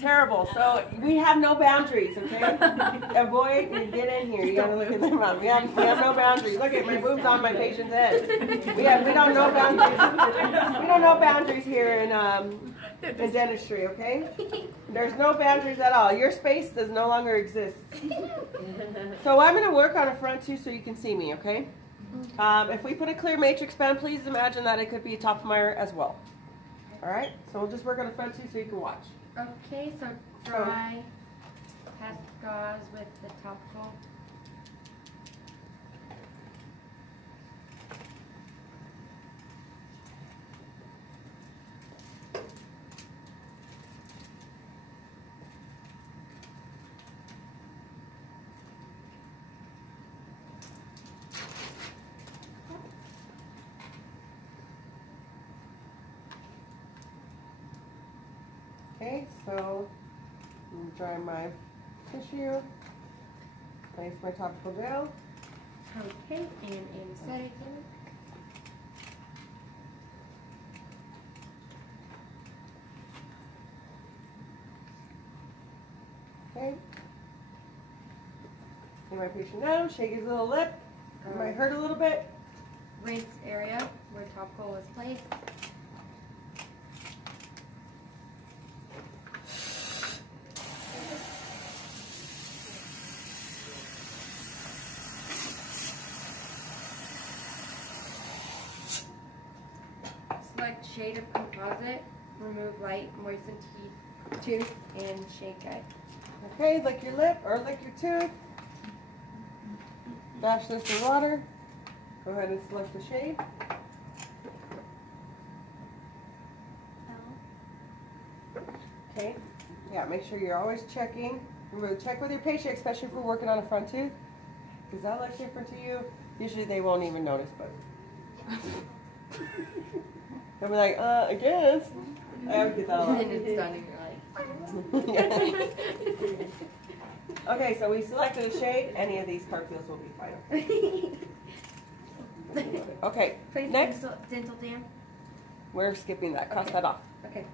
Terrible. So we have no boundaries, okay? Avoid, you get in here. You gotta look at their mouth. We have no boundaries. Look at my boobs on my patient's head. We don't know boundaries. We don't know boundaries here in dentistry, okay? There's no boundaries at all. Your space does no longer exist. So I'm gonna work on a front tooth so you can see me, okay? If we put a clear matrix band, please imagine that it could be a top mire as well. All right, so we'll just work on the front tooth so you can watch. Okay, so dry past gauze with the topical. Okay, so I'm going to dry my tissue, place my topical gel. Okay, and anesthetic. Okay. Lay my patient down, shake his little lip. It might hurt a little bit. Rinse area where topical was placed. Select shade of composite, remove light, moisten tooth, and shake it. Okay, lick your lip or lick your tooth. Dash this in water. Go ahead and select the shade. Okay, yeah, make sure you're always checking. Remember, check with your patient, especially if we're working on a front tooth. Does that look different to you? Usually they won't even notice, but. They'll be like, I guess. I would get that a lot. And it's done and you're like, Okay, so we selected a shade. Any of these cartwheels will be fine. Okay, place next. dental dam. We're skipping that. Cross that off. Okay.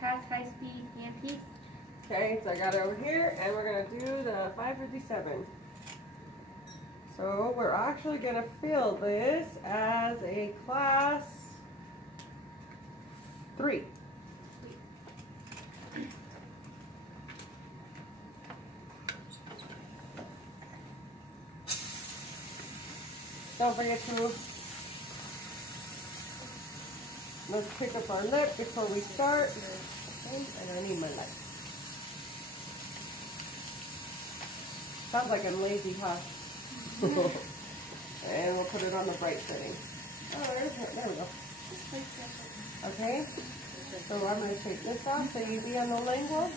Pass high-speed handpiece. Okay, so I got it over here, and we're going to do the 557. So we're actually going to fill this as a class 3. Don't forget to let's pick up our lip before we start. Okay, and I need my light. Sounds like I'm lazy, huh? And we'll put it on the bright setting. Oh, there we go. Okay, so I'm going to take this off so you be on the lingual.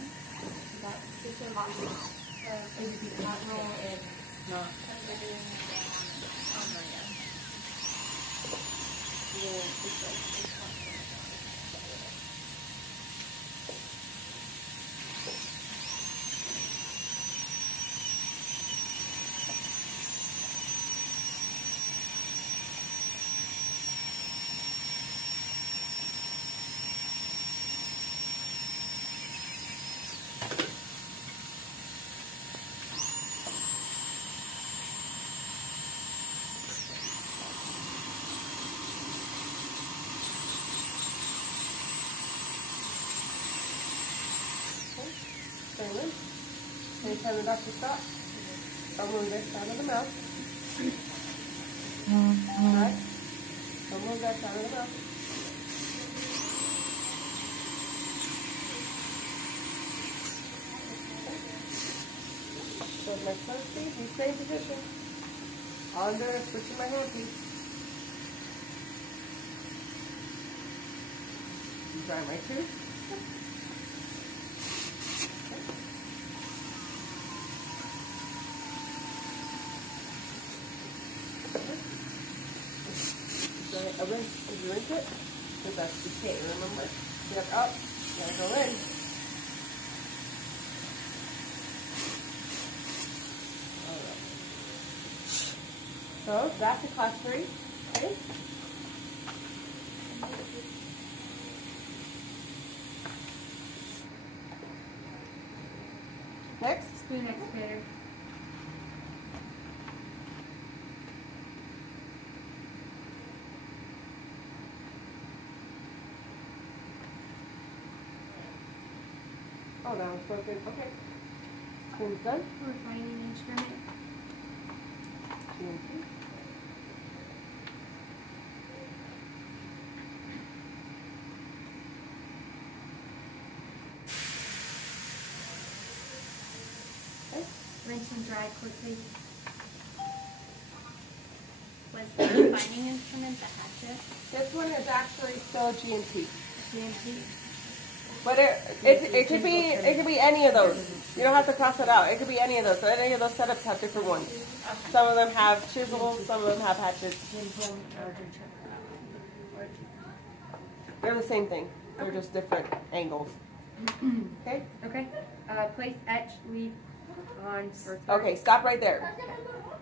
Anytime the doctor stops, I'll move this out of the mouth. Alright? I'll move that out of the mouth. So my first piece, you same position. Under, switching my handpiece. Dry my tooth. A rinse, did you rinse it? Because that's decay, remember? Yep, up, gotta go in. Alright. So, that's a class 3, okay? Spoon excavator. Oh, that was broken. Okay. Spoon's done. Refining instrument. GMT. Rinse and dry quickly. Was the refining instrument the hatchet? This one is actually still GMT. GMP. But it could be any of those. You don't have to cross it out. It could be any of those. So any of those setups have different ones. Okay. Some of them have chisels, some of them have hatchets. They're the same thing. They're just different angles. Okay? Okay. Place etch leaf on first. Okay, stop right there.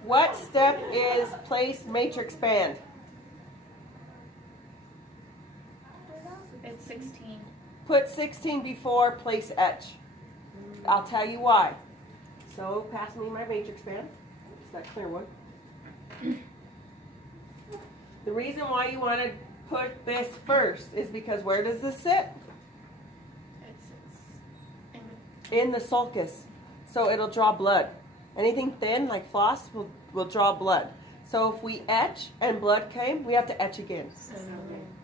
What step is place matrix band? It's 16. Put 16 before place etch. I'll tell you why. So pass me my matrix band. It's that clear one. The reason why you want to put this first is because where does this sit? It's In the sulcus. So it'll draw blood. Anything thin like floss will draw blood. So if we etch and blood came, we have to etch again.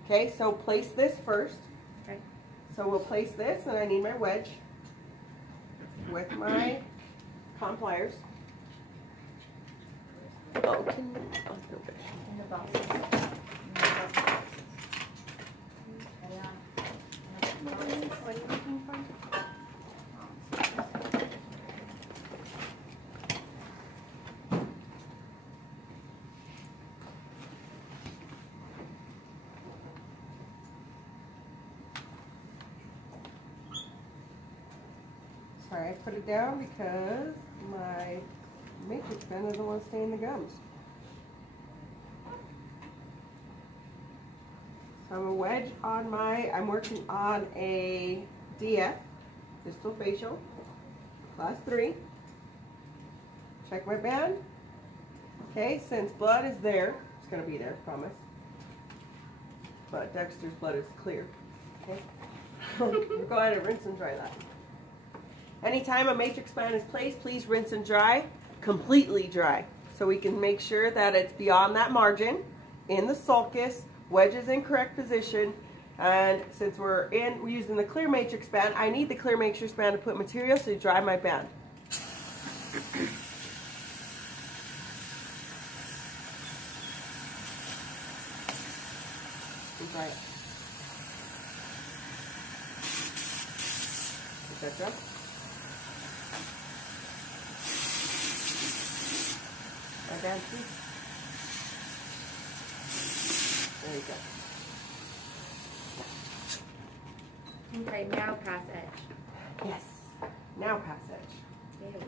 Okay, so place this first. Okay. So we'll place this, and I need my wedge with my comp pliers. Oh, okay. In the box. What are you looking for? Sorry, I put it down because my matrix pen doesn't want to stay in the gums. So I'm a wedge on I'm working on a DF, distal facial, class 3. Check my band. Okay, since blood is there, it's going to be there, promise. But Dexter's blood is clear. Okay, go ahead and rinse and dry that. Anytime a matrix band is placed, please rinse and dry, completely dry, so we can make sure that it's beyond that margin, in the sulcus, wedge is in correct position, and since we're using the clear matrix band, I need the clear matrix band to put material so to dry my band. Dry it. Is that dry? Band, please. There you go. Okay, now pass etch. Yes. Now pass etch. There we go.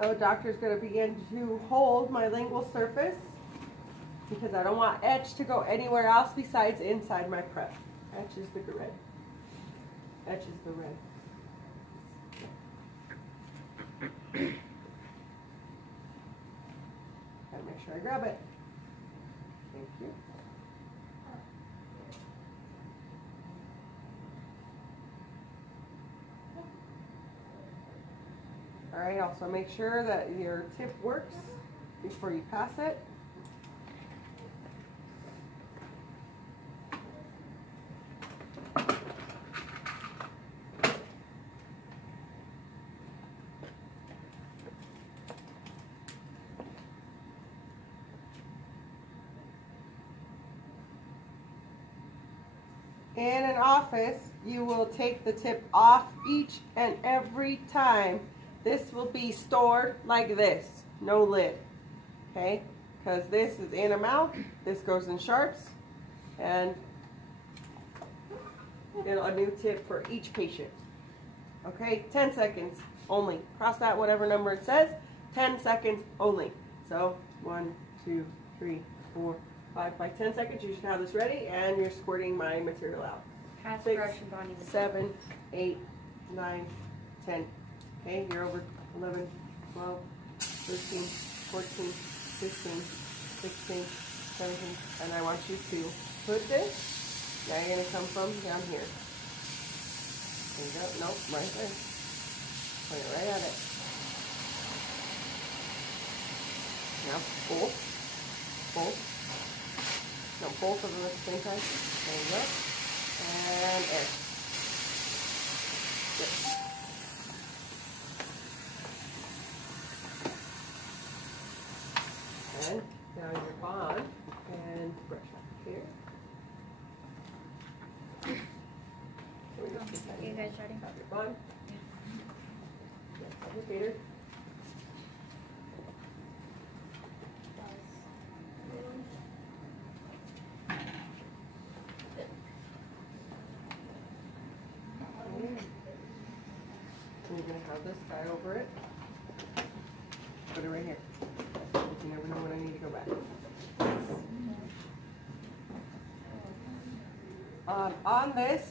So doctor's going to begin to hold my lingual surface because I don't want etch to go anywhere else besides inside my prep. Etch is the red. Etch is the red. Make sure I grab it. Thank you. All right, also make sure that your tip works before you pass it. In an office, you will take the tip off each and every time. This will be stored like this, no lid, okay? Because this is in a mouth, this goes in sharps, and a new tip for each patient. Okay, 10 seconds only. Cross that whatever number it says, 10 seconds only. So 1, 2, 3, 4, 5. By 10 seconds, you should have this ready, and you're squirting my material out. Pass 6, brush and bonding. 7, 8, 9, 10. Okay, you're over 11, 12, 13, 14, 15, 16, 17, and I want you to put this. Now you're going to come from down here. There you go. Nope, right there. Point it right at it. Now both. No, both of them at the same time. There you go. And air. Good. And down your bond and brush up here. You guys ready? Have your bond. Yes, applicator. And you're going to have this guy over it. Put it right here. You never know when I need to go back. On this,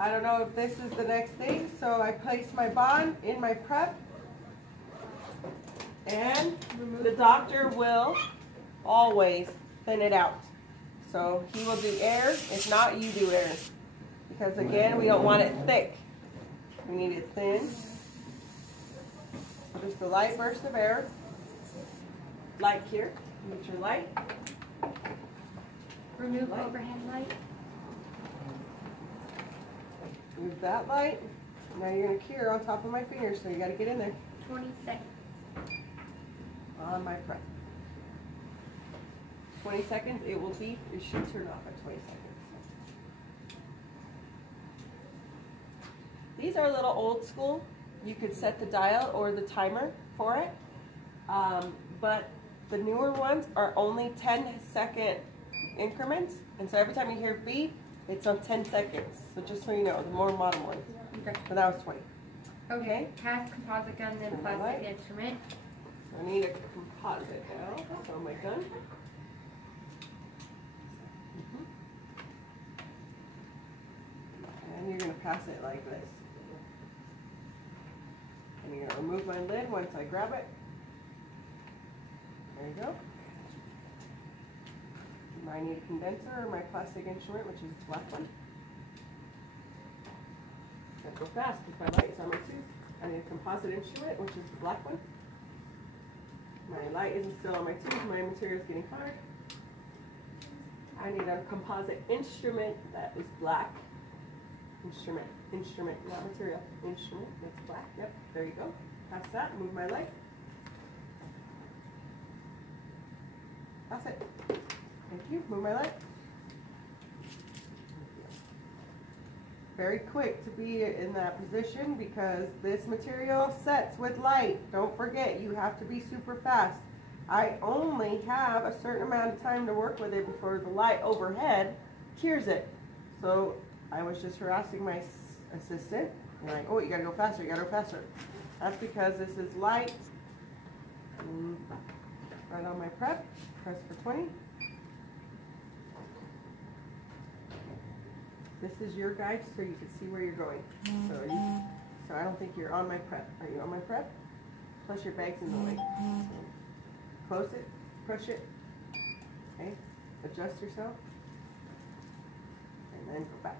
I don't know if this is the next thing, so I place my bond in my prep. And the doctor will always thin it out. So he will do air. If not, you do air. Because again, we don't want it thick. We need it thin. Just a light burst of air. Light here. Get your light. Remove overhead light. Move that light. Now you're going to cure on top of my fingers, so you got to get in there. 20 seconds. On my prep. 20 seconds. It will be. It should turn off at 20 seconds. These are a little old school. You could set the dial or the timer for it. But the newer ones are only 10-second increments. And so every time you hear beep, it's on 10 seconds. So just so you know, the more modern ones. Okay. But that was 20. Okay. Cast composite gun, then plastic instrument. I need a composite now. That's on my gun. And you're going to pass it like this. And you're going to remove my lid once I grab it. There you go. I need a condenser or my plastic instrument, which is the black one. Gotta go fast because my light is on my tooth. I need a composite instrument, which is the black one. My light isn't still on my tooth. My material is getting hard. I need a composite instrument that is black. Instrument, not material. Instrument, that's black. Yep, there you go. Pass that, move my light. That's it. Thank you, move my light. Very quick to be in that position because this material sets with light. Don't forget, you have to be super fast. I only have a certain amount of time to work with it before the light overhead cures it. So I was just harassing my assistant. And like, oh, you gotta go faster, you gotta go faster. That's because this is light. Right on my prep, press for 20. This is your guide so you can see where you're going. So I don't think you're on my prep. Are you on my prep? Plus your bag's in the way. Close it, push it, okay? Adjust yourself, and then go back.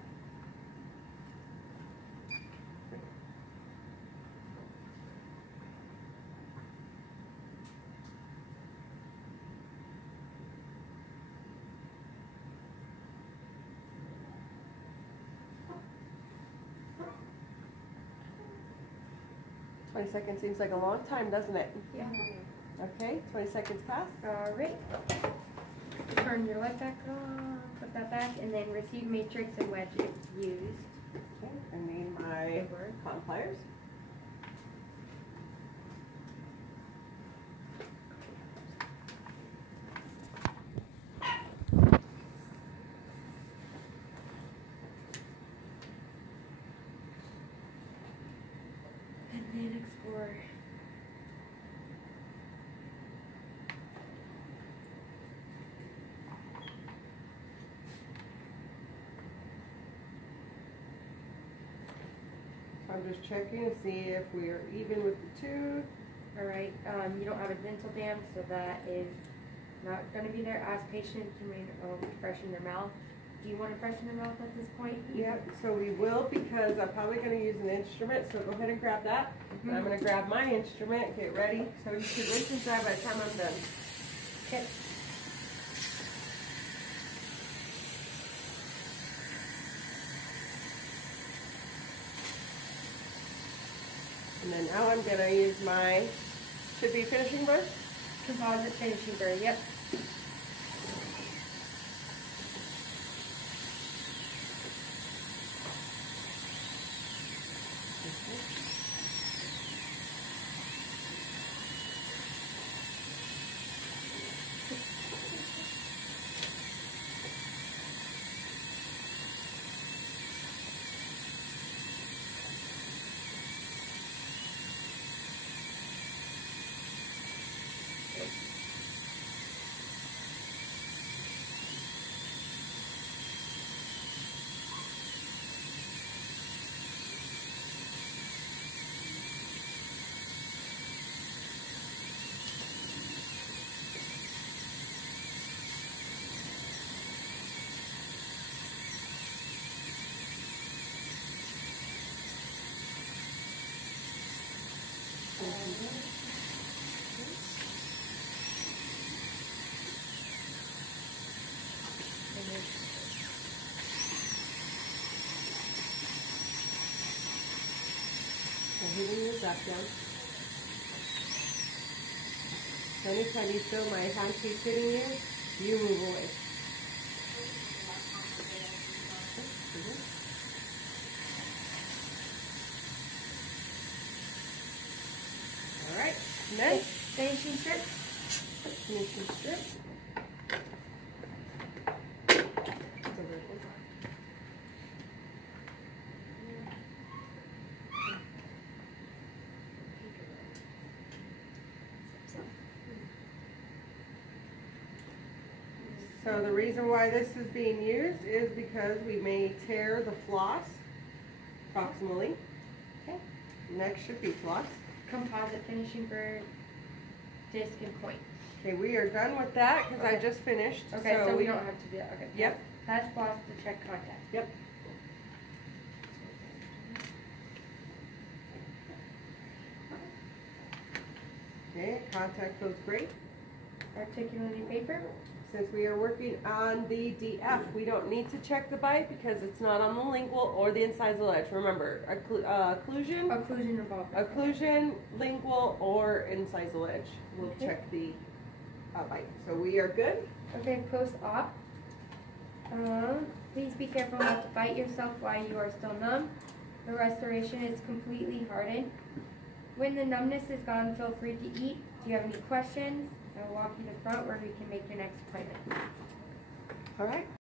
20 seconds seems like a long time, doesn't it? Yeah. Okay, 20 seconds pass. All right. Turn your light back on, put that back, and then receive matrix and wedge if used. Okay, I need my cotton pliers. And then explore. I'm just checking to see if we are even with the tooth. All right. You don't have a dental dam, so that is not going to be there. Ask patient to freshen their mouth. Do you want to freshen their mouth at this point? Yep, so we will, because I'm probably going to use an instrument, so go ahead and grab that. And I'm going to grab my instrument, get ready, so you should rinse and dry by the time I'm done. Okay. And then now I'm going to use my, should be finishing brush? Composite finishing burr, yep. Hitting your drop down. So anytime you feel my hand keep hitting you move away. All right, next. Finishing strip. Finishing strip. So the reason why this is being used is because we may tear the floss proximally. Okay. Next should be floss. Composite finishing burr, disc and point. Okay, we are done with that because I Okay. just finished. Okay, so we don't have to do that. Okay. Yep. Pass floss to check contact. Yep. Okay, contact feels great. Articulating paper. Since we are working on the DF, we don't need to check the bite because it's not on the lingual or the incisal edge. Remember, occlusion, lingual, or incisal edge. We'll check the bite. So we are good. Okay, post-op. Please be careful not to bite yourself while you are still numb. The restoration is completely hardened. When the numbness is gone, feel free to eat. Do you have any questions? I'll walk you to the front where we can make your next appointment. All right.